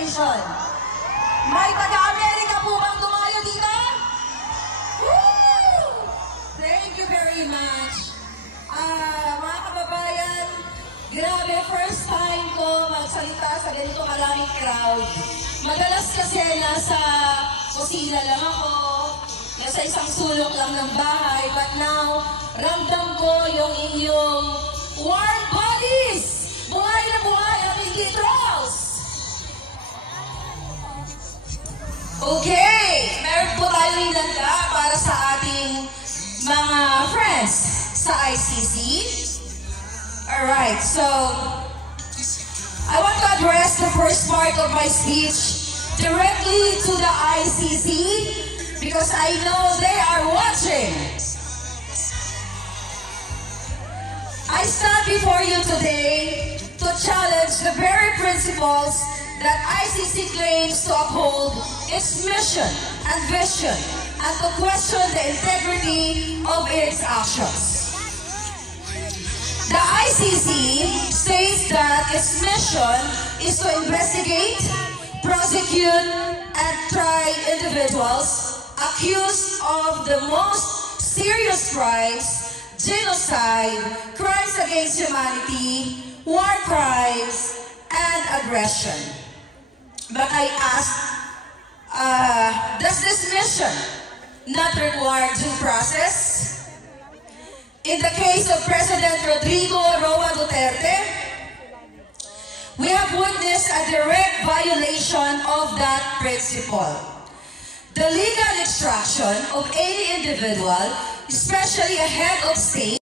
celebration. May taga-Amerika po bang tumayo dito? Woo! Thank you very much. Mga kababayan, grabe, first time ko magsalita sa ganito maraming crowd. Madalas kasi nasa kusina lang ako, nasa isang sulok lang ng bahay, but now, ramdam ko yung inyong warm bodies! Buhay na buhay ang Pinky Trolls! Okay, meron po tayong inanda para sa ating mga friends sa ICC. Alright, so I want to address the first part of my speech directly to the ICC because I know they are watching. I stand before you today to challenge the very principles that ICC claims to uphold its mission and vision and to question the integrity of its actions. The ICC states that its mission is to investigate, prosecute, and try individuals accused of the most serious crimes, genocide, crimes against humanity, war crimes, and aggression. But I ask, does this mission not require due process? In the case of President Rodrigo Roa Duterte, we have witnessed a direct violation of that principle. The legal extraction of any individual, especially a head of state,